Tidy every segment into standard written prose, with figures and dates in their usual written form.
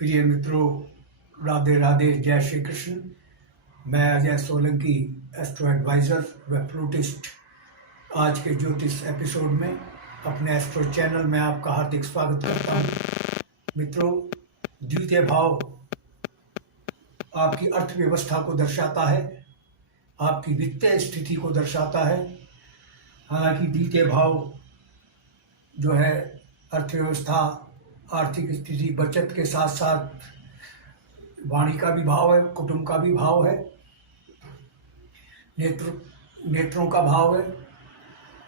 प्रिय मित्रों, राधे राधे, जय श्री कृष्ण। मैं अजय सोलंकी, एस्ट्रो एडवाइज़र व फ्लूटिस्ट, आज के ज्योतिष एपिसोड में अपने एस्ट्रो चैनल में आपका हार्दिक स्वागत करता हूँ। मित्रों, द्वितीय भाव आपकी अर्थव्यवस्था को दर्शाता है, आपकी वित्तीय स्थिति को दर्शाता है। हालांकि द्वितीय भाव जो है अर्थव्यवस्था, आर्थिक स्थिति, बचत के साथ साथ वाणी का भी भाव है, कुटुंब का भी भाव है, नेत्रों का भाव है,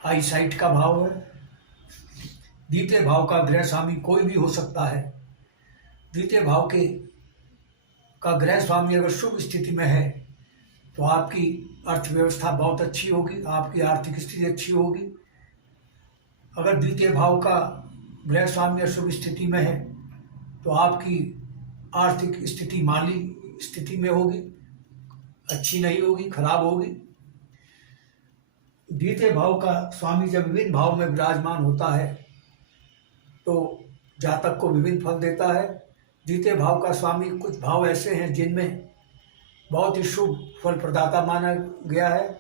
आई साइट का भाव है। द्वितीय भाव का ग्रह स्वामी कोई भी हो सकता है। द्वितीय भाव का ग्रह स्वामी अगर शुभ स्थिति में है तो आपकी अर्थव्यवस्था बहुत अच्छी होगी, आपकी आर्थिक स्थिति अच्छी होगी। अगर द्वितीय भाव का ग्रह स्वामी अशुभ स्थिति में है तो आपकी आर्थिक स्थिति माली स्थिति में होगी, अच्छी नहीं होगी, खराब होगी। द्वितीय भाव का स्वामी जब विभिन्न भाव में विराजमान होता है तो जातक को विभिन्न फल देता है। द्वितीय भाव का स्वामी, कुछ भाव ऐसे हैं जिनमें बहुत ही शुभ फल प्रदाता माना गया है।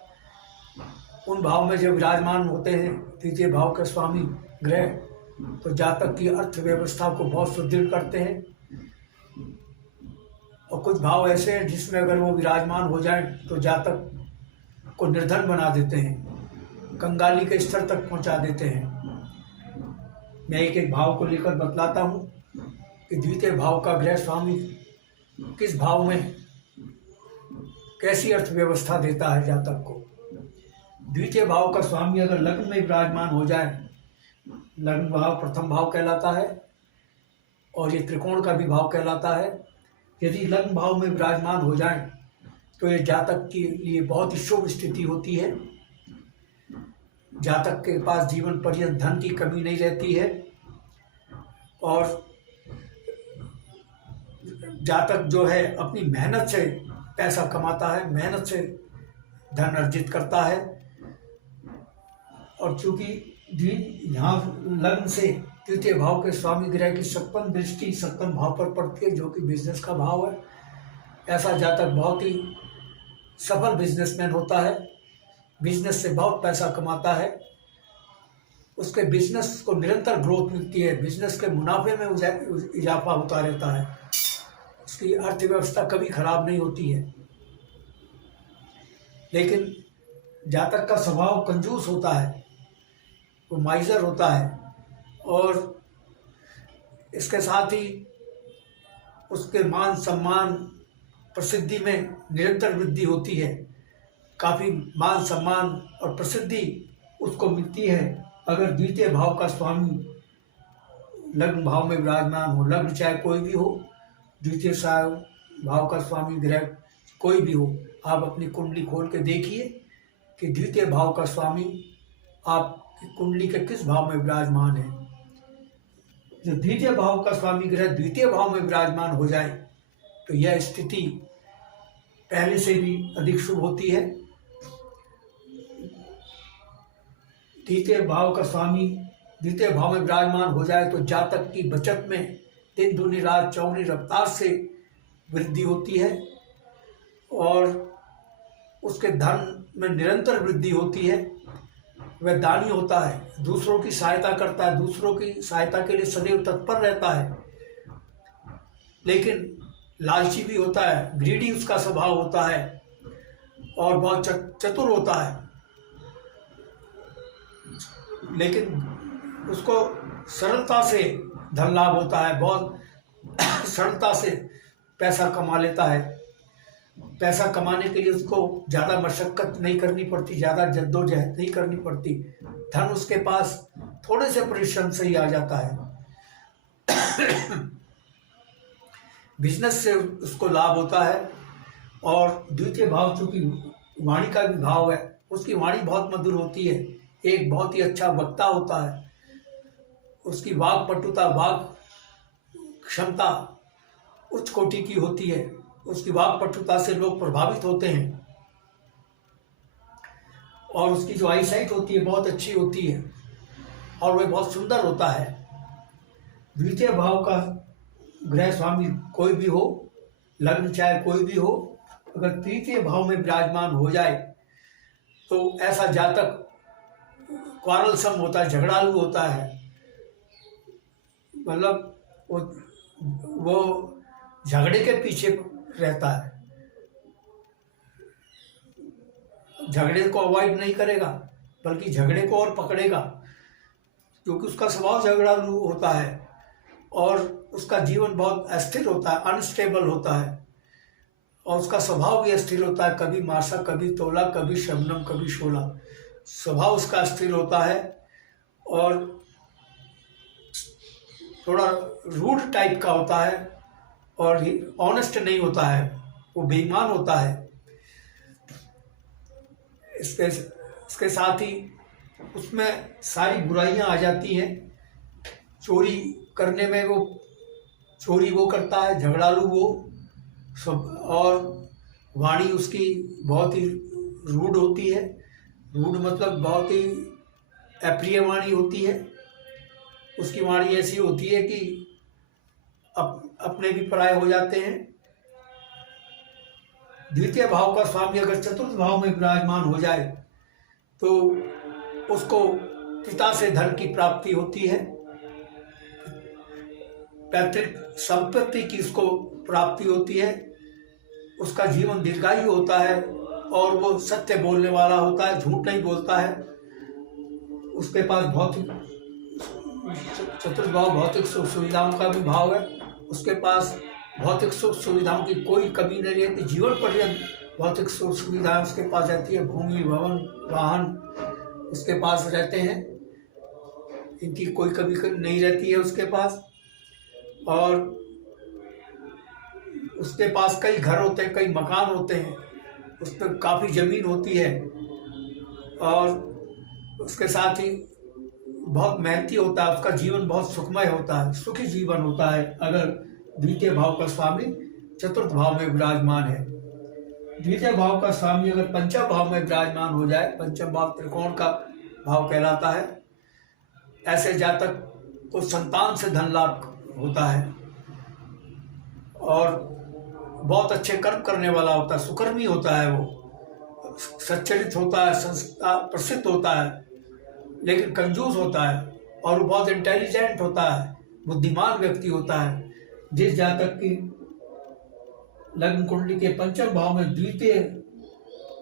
उन भाव में जब विराजमान होते हैं द्वितीय भाव के स्वामी ग्रह, तो जातक की अर्थव्यवस्था को बहुत सुदृढ़ करते हैं। और कुछ भाव ऐसे हैं जिसमें अगर वो विराजमान हो जाएं तो जातक को निर्धन बना देते हैं, कंगाली के स्तर तक पहुंचा देते हैं। मैं एक एक भाव को लेकर बतलाता हूं कि द्वितीय भाव का ग्रह स्वामी किस भाव में कैसी अर्थव्यवस्था देता है जातक को। द्वितीय भाव का स्वामी अगर लग्न में विराजमान हो जाए, लग्न भाव प्रथम भाव कहलाता है और ये त्रिकोण का भी भाव कहलाता है। यदि लग्न भाव में विराजमान हो जाए तो ये जातक के लिए बहुत ही शुभ स्थिति होती है। जातक के पास जीवन पर्यंत धन की कमी नहीं रहती है और जातक जो है अपनी मेहनत से पैसा कमाता है, मेहनत से धन अर्जित करता है। और चूंकि यहाँ लग्न से तृतीय भाव के स्वामी ग्रह की सप्तम दृष्टि सप्तम भाव पर पड़ती है, जो कि बिजनेस का भाव है। ऐसा जातक बहुत ही सफल बिजनेसमैन होता है, बिजनेस से बहुत पैसा कमाता है, उसके बिजनेस को निरंतर ग्रोथ मिलती है, बिजनेस के मुनाफे में इजाफा होता रहता है, उसकी अर्थव्यवस्था कभी खराब नहीं होती है। लेकिन जातक का स्वभाव कंजूस होता है, वो माइजर होता है और इसके साथ ही उसके मान सम्मान प्रसिद्धि में निरंतर वृद्धि होती है। काफ़ी मान सम्मान और प्रसिद्धि उसको मिलती है अगर द्वितीय भाव का स्वामी लग्न भाव में विराजमान हो। लग्न चाहे कोई भी हो, द्वितीय भाव का स्वामी ग्रह कोई भी हो, आप अपनी कुंडली खोल के देखिए कि द्वितीय भाव का स्वामी आपकी कुंडली के किस भाव में विराजमान है। जो द्वितीय भाव का स्वामी ग्रह द्वितीय भाव में विराजमान हो जाए तो यह स्थिति पहले से भी अधिक शुभ होती है। द्वितीय भाव का स्वामी द्वितीय भाव में विराजमान हो जाए तो जातक की बचत में दिन दूनी रात चौगुनी रफ्तार से वृद्धि होती है और उसके धन में निरंतर वृद्धि होती है। वह दानी होता है, दूसरों की सहायता करता है, दूसरों की सहायता के लिए सदैव तत्पर रहता है, लेकिन लालची भी होता है, ग्रीडी उसका स्वभाव होता है और बहुत चतुर होता है। लेकिन उसको सरलता से धन लाभ होता है, बहुत सरलता से पैसा कमा लेता है। पैसा कमाने के लिए उसको ज़्यादा मशक्कत नहीं करनी पड़ती, ज़्यादा जद्दोजहद नहीं करनी पड़ती, धन उसके पास थोड़े से परिश्रम से ही आ जाता है। बिजनेस से उसको लाभ होता है और द्वितीय भाव चूँकि वाणी का भी भाव है, उसकी वाणी बहुत मधुर होती है, एक बहुत ही अच्छा वक्ता होता है, उसकी वाक पटुता, वाक क्षमता उच्च कोटि की होती है, उसकी वाक पटुता से लोग प्रभावित होते हैं और उसकी जो आई साइट होती है बहुत अच्छी होती है और वह बहुत सुंदर होता है। द्वितीय भाव का गृह स्वामी कोई भी हो, लग्न चाहे कोई भी हो, अगर तृतीय भाव में विराजमान हो जाए तो ऐसा जातक क्वारलसम होता है, झगड़ालू होता है। मतलब वो झगड़े के पीछे रहता है, झगड़े को अवॉइड नहीं करेगा बल्कि झगड़े को और पकड़ेगा, क्योंकि उसका स्वभाव झगड़ालू होता है और उसका जीवन बहुत अस्थिर होता है, अनस्टेबल होता है, और उसका स्वभाव भी अस्थिर होता है। कभी मासा, कभी तोला, कभी शबनम, कभी शोला, स्वभाव उसका अस्थिर होता है और थोड़ा रूड टाइप का होता है और ऑनेस्ट नहीं होता है, वो बेईमान होता है। इसके साथ ही उसमें सारी बुराइयां आ जाती हैं। चोरी करने में चोरी वो करता है, झगड़ालू वो सब, और वाणी उसकी बहुत ही रूड होती है। रूड मतलब बहुत ही अप्रिय वाणी होती है। उसकी वाणी ऐसी होती है कि अपने भी पराये हो जाते हैं। द्वितीय भाव का स्वामी अगर चतुर्थ भाव में विराजमान हो जाए तो उसको पिता से धन की प्राप्ति होती है, पैतृक संपत्ति की उसको प्राप्ति होती है, उसका जीवन दीर्घायु होता है और वो सत्य बोलने वाला होता है, झूठ नहीं बोलता है। उसके पास भौतिक, चतुर्थ भाव भौतिक सुख सुविधाओं का भी भाव है। उसके पास भौतिक सुख सुविधाओं की कोई कमी नहीं रहती, जीवन पर्यंत भौतिक सुख सुविधाएं उसके पास रहती है। भूमि, भवन, वाहन उसके पास रहते हैं, इनकी कोई कमी नहीं रहती है उसके पास। और उसके पास कई घर होते हैं, कई मकान होते हैं, उस पर काफ़ी ज़मीन होती है और उसके साथ ही बहुत मेहनती होता है। उसका जीवन बहुत सुखमय होता है, सुखी जीवन होता है अगर द्वितीय भाव का स्वामी चतुर्थ भाव में विराजमान है। द्वितीय भाव का स्वामी अगर पंचम भाव में विराजमान हो जाए, पंचम भाव त्रिकोण का भाव कहलाता है, ऐसे जातक को संतान से धन लाभ होता है और बहुत अच्छे कर्म करने वाला होता है, सुकर्मी होता है, वो सच्चरित होता है, संस्था प्रसिद्ध होता है, लेकिन कंजूस होता है और वो बहुत इंटेलिजेंट होता है, बुद्धिमान व्यक्ति होता है। जिस जातक की लग्न कुंडली के पंचम भाव में द्वितीय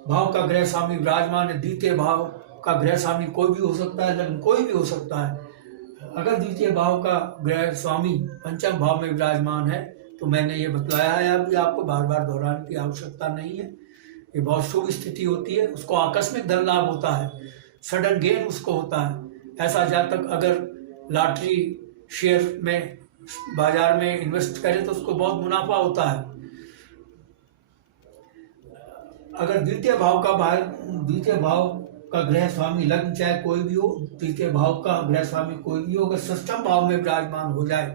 भाव का गृह स्वामी विराजमान है, द्वितीय भाव का गृह स्वामी कोई भी हो सकता है, लग्न कोई भी हो सकता है। अगर द्वितीय भाव का गृह स्वामी पंचम भाव में विराजमान है तो मैंने ये बतलाया है, अभी आपको बार बार दोहराने की आवश्यकता नहीं है। ये बहुत शुभ स्थिति होती है, उसको आकस्मिक धन लाभ होता है, सडन गेन उसको होता है। ऐसा जातक अगर लॉटरी शेयर में बाजार में इन्वेस्ट करे तो उसको बहुत मुनाफा होता है। अगर द्वितीय भाव का गृह स्वामी लग्न चाहे कोई भी हो, द्वितीय भाव का गृह स्वामी कोई भी हो, अगर षष्ठम भाव में विराजमान हो जाए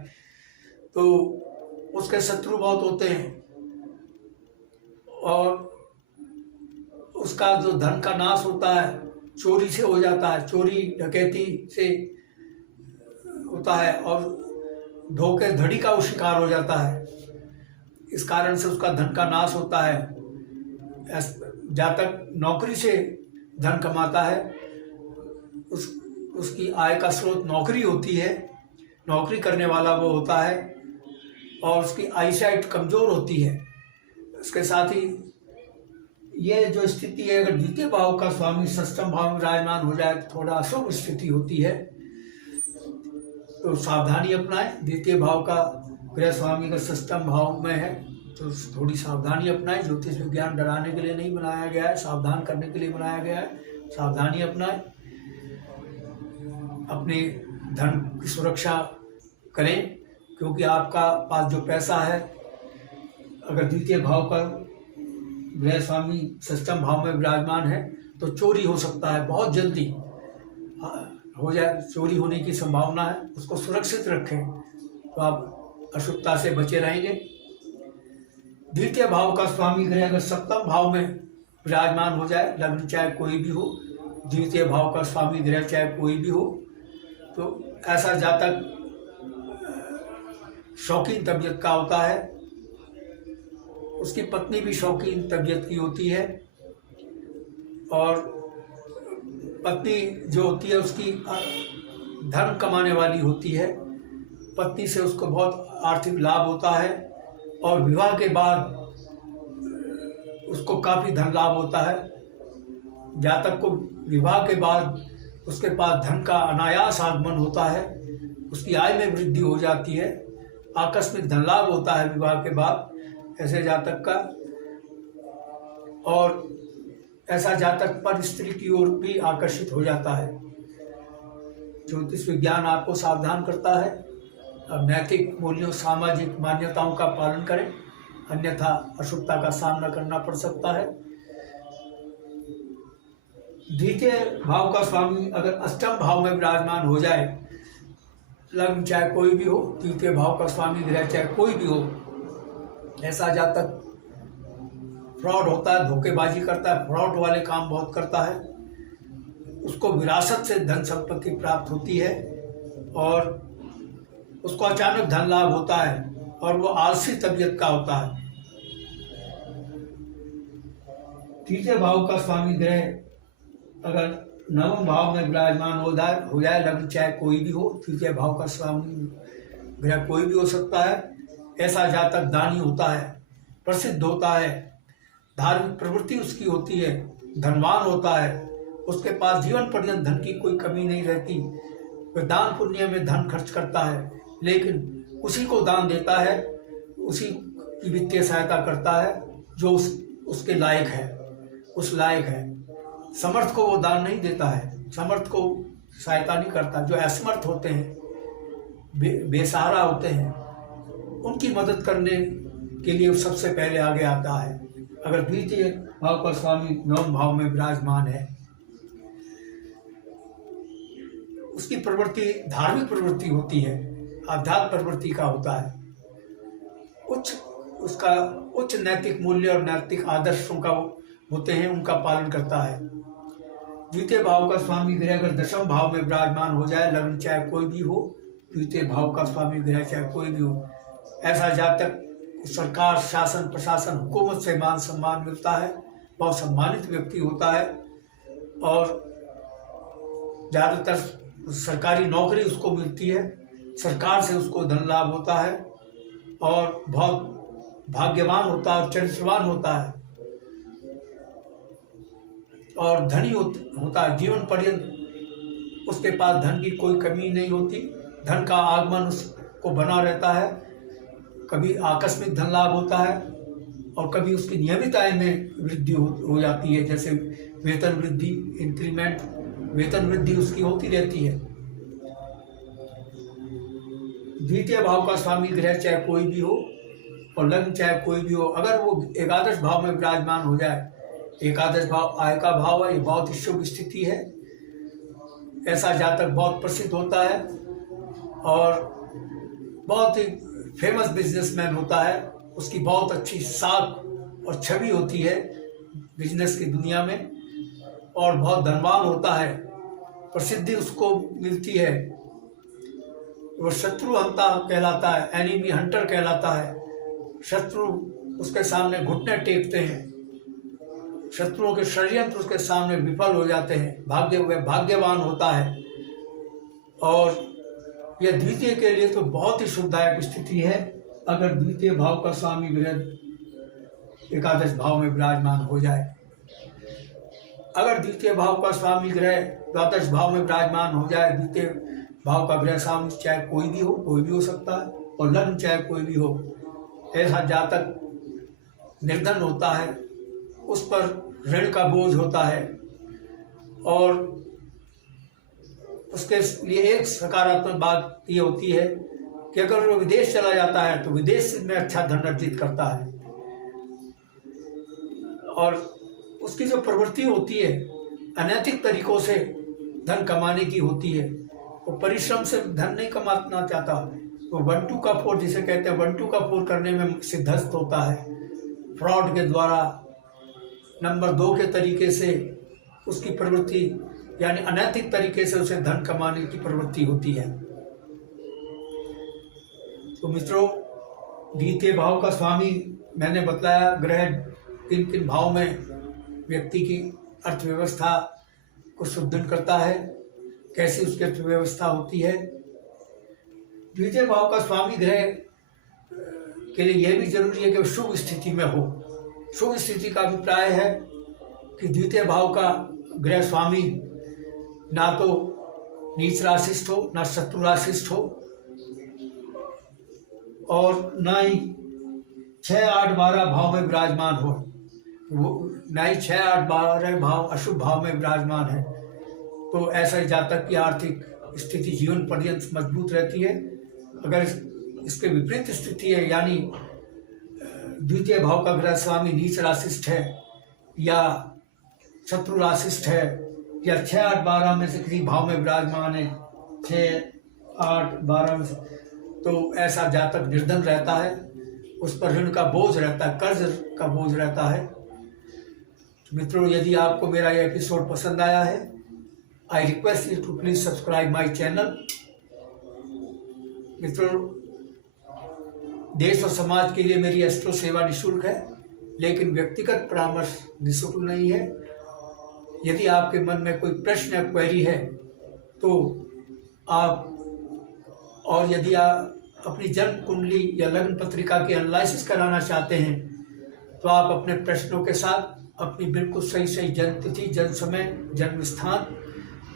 तो उसके शत्रु बहुत होते हैं और उसका जो धन का नाश होता है चोरी से हो जाता है, चोरी डकैती से होता है और धोखे धड़ी का वो शिकार हो जाता है। इस कारण से उसका धन का नाश होता है। जातक नौकरी से धन कमाता है, उसकी आय का स्रोत नौकरी होती है, नौकरी करने वाला वो होता है और उसकी आईसाइट कमज़ोर होती है। इसके साथ ही ये जो स्थिति है, अगर द्वितीय भाव का स्वामी षष्ठम भाव में विराजमान हो जाए तो थोड़ा अशुभ स्थिति होती है, तो सावधानी अपनाएं। द्वितीय भाव का गृह स्वामी अगर षष्ठम भाव में है तो थोड़ी सावधानी अपनाएं। ज्योतिष विज्ञान डराने के लिए नहीं बनाया गया है, सावधान करने के लिए बनाया गया है। सावधानी अपनाएं, अपने धन की सुरक्षा करें, क्योंकि आपका पास जो पैसा है अगर द्वितीय भाव का गृह स्वामी षष्ठम भाव में विराजमान है तो चोरी हो सकता है, बहुत जल्दी हो जाए, चोरी होने की संभावना है। उसको सुरक्षित रखें तो आप अशुभता से बचे रहेंगे। द्वितीय भाव का स्वामी ग्रह अगर सप्तम भाव में विराजमान हो जाए, लग्न चाहे कोई भी हो, द्वितीय भाव का स्वामी ग्रह चाहे कोई भी हो, तो ऐसा जातक शौकीन तबीयत का होता है, उसकी पत्नी भी शौकीन तबीयत की होती है, और पत्नी जो होती है उसकी धन कमाने वाली होती है, पत्नी से उसको बहुत आर्थिक लाभ होता है, और विवाह के बाद उसको काफ़ी धन लाभ होता है। जातक को विवाह के बाद उसके पास धन का अनायास आगमन होता है, उसकी आय में वृद्धि हो जाती है, आकस्मिक धन लाभ होता है विवाह के बाद ऐसे जातक का। और ऐसा जातक पर स्त्री की ओर भी आकर्षित हो जाता है। ज्योतिष विज्ञान आपको सावधान करता है, अब नैतिक मूल्यों सामाजिक मान्यताओं का पालन करें, अन्यथा अशुभता का सामना करना पड़ सकता है। द्वितीय भाव का स्वामी अगर अष्टम भाव में विराजमान हो जाए, लग्न चाहे कोई भी हो, द्वितीय भाव का स्वामी ग्रह चाहे कोई भी हो, ऐसा जातक फ्रॉड होता है, धोखेबाजी करता है, फ्रॉड वाले काम बहुत करता है, उसको विरासत से धन संपत्ति प्राप्त होती है, और उसको अचानक धन लाभ होता है, और वो आलसी तबीयत का होता है। तीसरे भाव का स्वामी ग्रह अगर नवम भाव में विराजमान हो जाए, लग्न चाहे कोई भी हो, तृतीय भाव का स्वामी ग्रह कोई भी हो सकता है, ऐसा जातक दानी होता है, प्रसिद्ध होता है, धार्मिक प्रवृत्ति उसकी होती है, धनवान होता है, उसके पास जीवन पर्यंत धन की कोई कमी नहीं रहती, वह दान पुण्य में धन खर्च करता है, लेकिन उसी को दान देता है, उसी की वित्तीय सहायता करता है जो उसके लायक है, उस लायक है। समर्थ को वो दान नहीं देता है, समर्थ को सहायता नहीं करता। जो असमर्थ होते हैं, बेसहारा होते हैं, उनकी मदद करने के लिए सबसे पहले आगे आता है। अगर द्वितीय भाव का स्वामी नवम भाव में विराजमान है, उसकी प्रवृत्ति धार्मिक प्रवृत्ति होती है, आध्यात्म प्रवृत्ति का होता है, उसका उच्च नैतिक मूल्य और नैतिक आदर्शों का होते हैं, उनका पालन करता है। द्वितीय भाव का स्वामी ग्रह अगर दशम भाव में विराजमान हो जाए, लग्न चाहे कोई भी हो, द्वितीय भाव का स्वामी ग्रह चाहे कोई भी हो, ऐसा जातक सरकार शासन प्रशासन हुकूमत से मान सम्मान मिलता है, बहुत सम्मानित व्यक्ति होता है, और ज़्यादातर सरकारी नौकरी उसको मिलती है, सरकार से उसको धन लाभ होता है, और बहुत भाग्यवान होता है और चरित्रवान होता है, और धनी होता है। जीवन पर्यंत उसके पास धन की कोई कमी नहीं होती, धन का आगमन उसको बना रहता है, कभी आकस्मिक धन लाभ होता है, और कभी उसकी नियमित आय में वृद्धि हो जाती है, जैसे वेतन वृद्धि, इंक्रीमेंट, वेतन वृद्धि उसकी होती रहती है। द्वितीय भाव का स्वामी ग्रह चाहे कोई भी हो और लग्न चाहे कोई भी हो, अगर वो एकादश भाव में विराजमान हो जाए, एकादश भाव आय का भाव है, ये बहुत ही शुभ स्थिति है, ऐसा जातक बहुत प्रसिद्ध होता है और बहुत ही फेमस बिजनेसमैन होता है, उसकी बहुत अच्छी साख और छवि होती है बिजनेस की दुनिया में, और बहुत धनवान होता है, प्रसिद्धि उसको मिलती है, वो शत्रु हंता कहलाता है, एनिमी हंटर कहलाता है। शत्रु उसके सामने घुटने टेकते हैं, शत्रुओं के षड्यंत्र उसके सामने विफल हो जाते हैं, भाग्यवान होता है, और यह द्वितीय के लिए तो बहुत ही शुभदायक स्थिति है अगर द्वितीय भाव का स्वामी ग्रह एकादश भाव में विराजमान हो जाए। अगर द्वितीय भाव का स्वामी ग्रह द्वादश भाव में विराजमान हो जाए, द्वितीय भाव का ग्रह स्वामी चाहे कोई भी हो सकता है, और लग्न चाहे कोई भी हो, ऐसा जातक निर्धन होता है, उस पर ऋण का बोझ होता है, और उसके लिए एक सकारात्मक बात ये होती है कि अगर वो विदेश चला जाता है तो विदेश में अच्छा धन अर्जित करता है, और उसकी जो प्रवृत्ति होती है अनैतिक तरीकों से धन कमाने की होती है, वो परिश्रम से धन नहीं कमाना चाहता, वो 1 2 का 4 जिसे कहते हैं 1 2 का 4 करने में सिद्धस्त होता है, फ्रॉड के द्वारा, नंबर 2 के तरीके से उसकी प्रवृत्ति यानी अनैतिक तरीके से उसे धन कमाने की प्रवृत्ति होती है। तो मित्रों, द्वितीय भाव का स्वामी मैंने बताया ग्रह किन किन भाव में व्यक्ति की अर्थव्यवस्था को सुदृढ़ करता है, कैसी उसकी अर्थव्यवस्था होती है। द्वितीय भाव का स्वामी ग्रह के लिए यह भी जरूरी है कि वो शुभ स्थिति में हो। शुभ स्थिति का अभिप्राय है कि द्वितीय भाव का ग्रह स्वामी ना तो नीच राशिस्थ हो, ना शत्रु राशिस्थ हो, और ना ही 6, 8, 12 भाव में विराजमान हो। वो ना ही 6, 8, 12 भाव अशुभ भाव में विराजमान है। तो ऐसा जातक की आर्थिक स्थिति जीवन पर्यंत मजबूत रहती है। अगर इसके विपरीत स्थिति है, यानी द्वितीय भाव का ग्रह स्वामी नीच राशिस्थ है या शत्रु राशिस्थ है या 6, 8, 12 में से किसी भाव में विराजमान है, 6, 8, 12 में से, तो ऐसा जातक निर्धन रहता है, उस पर ऋण का बोझ रहता है, कर्ज का बोझ रहता है। मित्रों, यदि आपको मेरा यह एपिसोड पसंद आया है, I request you to please subscribe my channel. मित्रों, देश और समाज के लिए मेरी एस्ट्रो सेवा निःशुल्क है, लेकिन व्यक्तिगत परामर्श निःशुल्क नहीं है। यदि आपके मन में कोई प्रश्न या क्वेरी है तो आप, और यदि आप अपनी जन्म कुंडली या लग्न पत्रिका की एनालिसिस कराना चाहते हैं तो आप अपने प्रश्नों के साथ अपनी बिल्कुल सही जन्म तिथि, जन्म समय, जन्म स्थान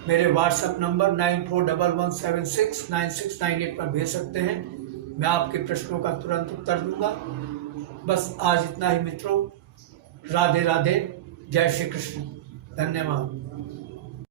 मेरे व्हाट्सएप नंबर 9411769698 पर भेज सकते हैं। मैं आपके प्रश्नों का तुरंत उत्तर दूंगा। बस आज इतना ही मित्रों। राधे राधे, जय श्री कृष्ण, धन्यवाद।